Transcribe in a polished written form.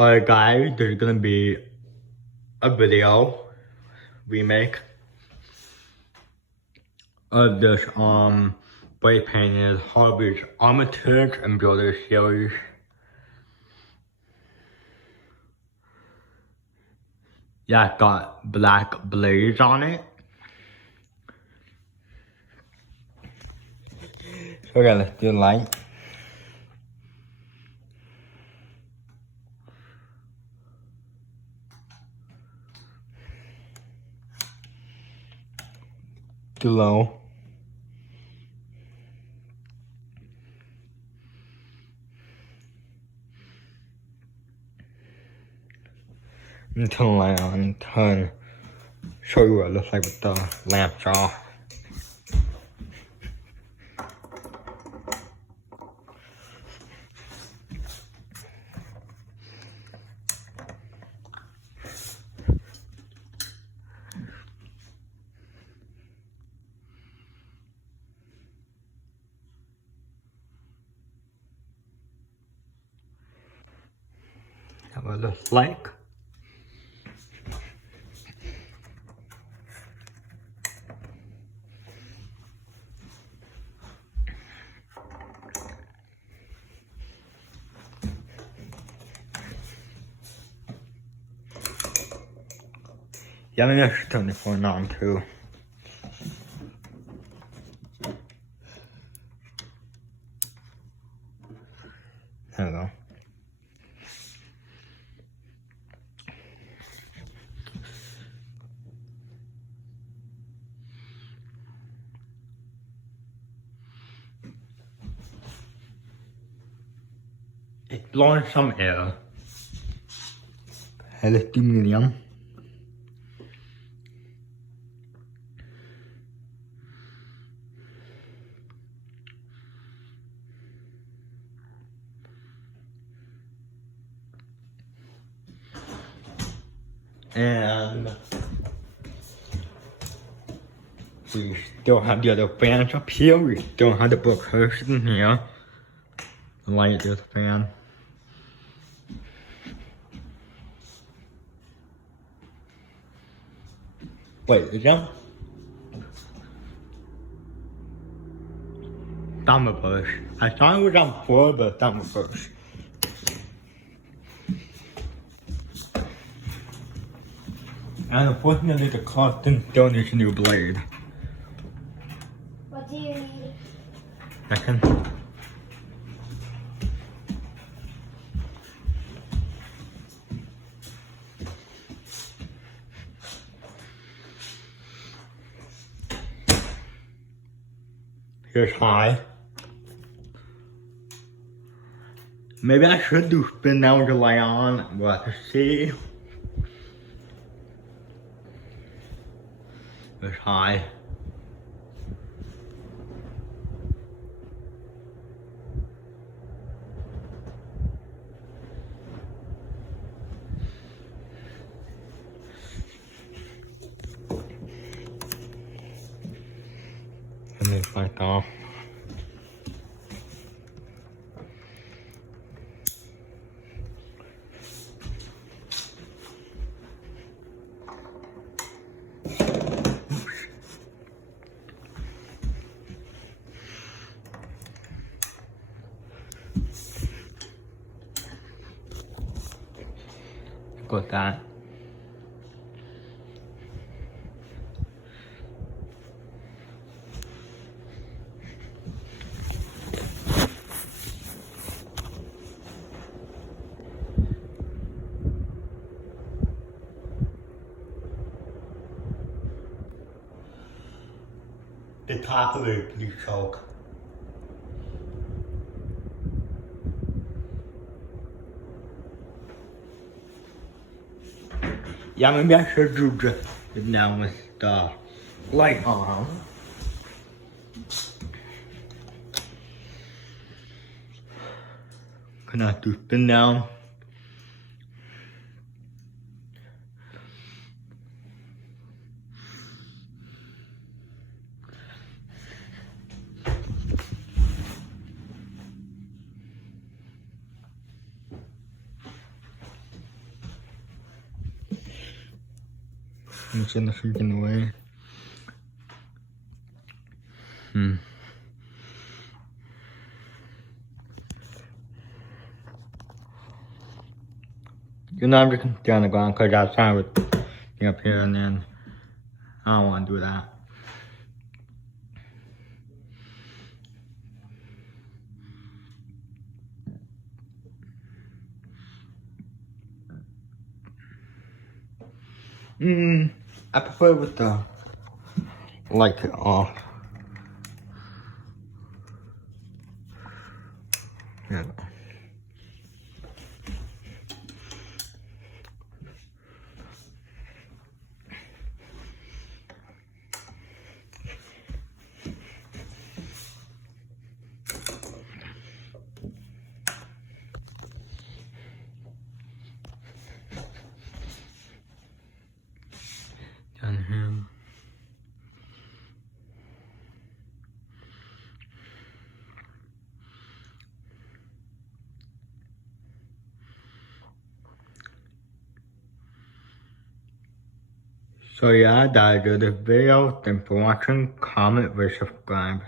Alright guys, there's gonna be a video remake of this spray painted Harvey's Amateurs and Builders series. Yeah, it's got black blaze on it. Okay, let's do light. Too low. And turn light on, show you what it looks like with the lamps off. That's what it looks like. Yeah, maybe I should turn the phone on too. There we go. It's blowing some air. And let's do medium. And we still have the other fans up here. We still have the book in here. The light is fan. Wait, is that? Summer bush. I thought it was on floor, but summer bush. And unfortunately, the costume still needs a new blade. What do you need? Second. Here's high. Maybe I should do spin now with the light on. We'll have to see. Here's high. And then light off. Got that. The top of it, please choke. Yeah, maybe I should do just it now with the light on. Gonna have to spin down. 你真的是getting away. You know, I'm just gonna stay on the ground because outside with me up here, and then I don't want to do that. I prefer with the light off. Yeah. Down here. So yeah, that's the video. Thanks for watching. Comment, rate, subscribe.